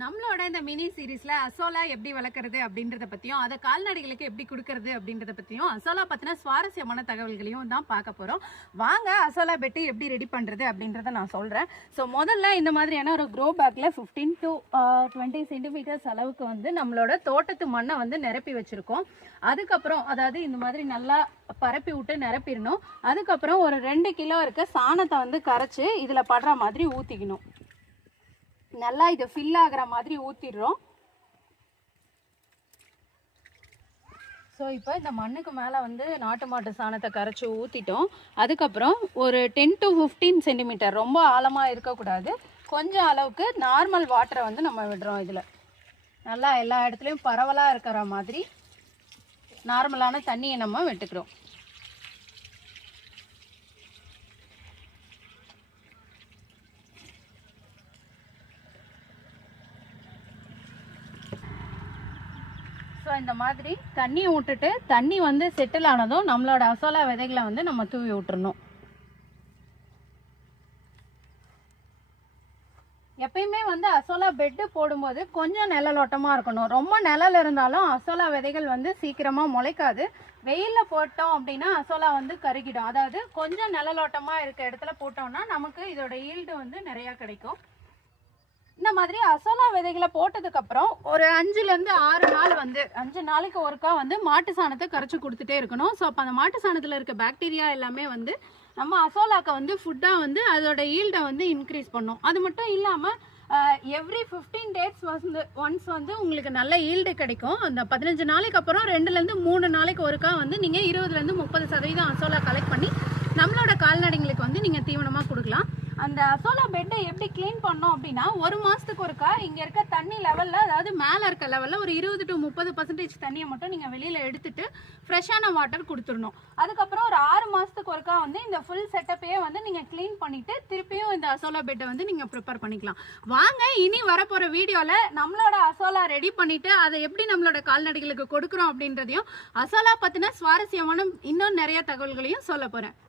நம்மளோட இந்த மினி சீரீஸ்ல அசோலா எப்படி வளர்க்கறது அப்படின்றத பத்தியும் அதை கால்நடைகளுக்கு எப்படி கொடுக்கறது அப்படின்றத பத்தியும் அசோலா பத்தின சுவாரஸ்யமான தகவல்களையும் தான் பார்க்க போறோம். வாங்க அசோலா பெட்டு எப்படி ரெடி பண்றது அப்படின்றத நான் சொல்றேன். ஸோ முதல்ல இந்த மாதிரியான ஒரு க்ரோ பேக்ல 15 to 20 சென்டிமீட்டர்ஸ் அளவுக்கு வந்து நம்மளோட தோட்டத்து மண்ணை வந்து நிரப்பி வச்சிருக்கோம். அதுக்கப்புறம் அதாவது இந்த மாதிரி நல்லா பரப்பி விட்டு நிரப்பிடணும். அதுக்கப்புறம் ஒரு 2 கிலோ இருக்க சாணத்தை வந்து கரைச்சு இதுல படுற மாதிரி ஊத்திக்கணும். நல்லா இது ஃபில் ஆகிற மாதிரி ஊற்றிடுறோம். ஸோ இப்போ இந்த மண்ணுக்கு மேலே வந்து நாட்டு மாட்டு சாணத்தை கரைச்சி ஊற்றிட்டோம். அதுக்கப்புறம் ஒரு 10 to 15 சென்டிமீட்டர், ரொம்ப ஆழமாக இருக்கக்கூடாது, கொஞ்சம் அளவுக்கு நார்மல் வாட்டரை வந்து நம்ம விடுறோம். இதில் நல்லா எல்லா இடத்துலையும் பரவலாக இருக்கிற மாதிரி நார்மலான தண்ணியை நம்ம விட்டுக்கிறோம். ஸோ இந்த மாதிரி தண்ணி விட்டுட்டு தண்ணி வந்து செட்டில் ஆனதும் நம்மளோட அசோலா விதைகளை வந்து நம்ம தூவி விட்டுறணும். எப்பயுமே வந்து அசோலா பெட்டு போடும்போது கொஞ்சம் நிழலோட்டமாக இருக்கணும். ரொம்ப நிழல் இருந்தாலும் அசோலா விதைகள் வந்து சீக்கிரமாக முளைக்காது. வெயிலில் போட்டோம் அப்படின்னா அசோலா வந்து கருகிடும். அதாவது கொஞ்சம் நிழலோட்டமாக இருக்க இடத்துல போட்டோம்னா நமக்கு இதோட ஈல்டு வந்து நிறையா கிடைக்கும். இந்த மாதிரி அசோலா விதைகளை போட்டதுக்கு அப்புறம் ஒரு 5லேருந்து 6 நாள் வந்து 5 நாளைக்கு ஒருக்கா வந்து மாட்டு சாணத்தை கரைச்சி கொடுத்துட்டே இருக்கணும். ஸோ அப்போ அந்த மாட்டு சாணத்தில் இருக்க பாக்டீரியா எல்லாமே வந்து நம்ம அசோலாக்க வந்து ஃபுட்டாக வந்து அதோட ஈல்டை வந்து இன்க்ரீஸ் பண்ணும். அது மட்டும் இல்லாமல் எவ்ரி 15 days வந்து ஒன்ஸ் வந்து உங்களுக்கு நல்ல ஈல்டு கிடைக்கும். அந்த 15 நாளைக்கு அப்புறம் 2லேருந்து 3 நாளைக்கு ஒருக்கா வந்து நீங்கள் 20லேருந்து 30% அசோலா கலெக்ட் பண்ணி நம்மளோட கால்நடைங்களுக்கு வந்து நீங்கள் தீவனமாக கொடுக்கலாம். அந்த அசோலா பெட்டை எப்படி க்ளீன் பண்ணோம் அப்படின்னா, ஒரு மாதத்துக்கு ஒருக்கா இங்கே இருக்க தண்ணி லெவலில், அதாவது மேலே இருக்க லெவலில் ஒரு 20 to 30% தண்ணியை மட்டும் நீங்கள் வெளியில் எடுத்துட்டு ஃப்ரெஷ்ஷான வாட்டர் கொடுத்துடணும். அதுக்கப்புறம் ஒரு 6 மாதத்துக்கு ஒருக்கா வந்து இந்த ஃபுல் செட்டப்பையே வந்து நீங்கள் க்ளீன் பண்ணிவிட்டு திருப்பியும் இந்த அசோலா பெட்டை வந்து நீங்கள் ப்ரிப்பேர் பண்ணிக்கலாம். வாங்க இனி வரப்போகிற வீடியோவில் நம்மளோட அசோலா ரெடி பண்ணிவிட்டு அதை எப்படி நம்மளோட கால்நடைகளுக்கு கொடுக்குறோம் அப்படின்றதையும் அசோலா பற்றின சுவாரஸ்யமான இன்னும் நிறைய தகவல்களையும் சொல்ல போகிறேன்.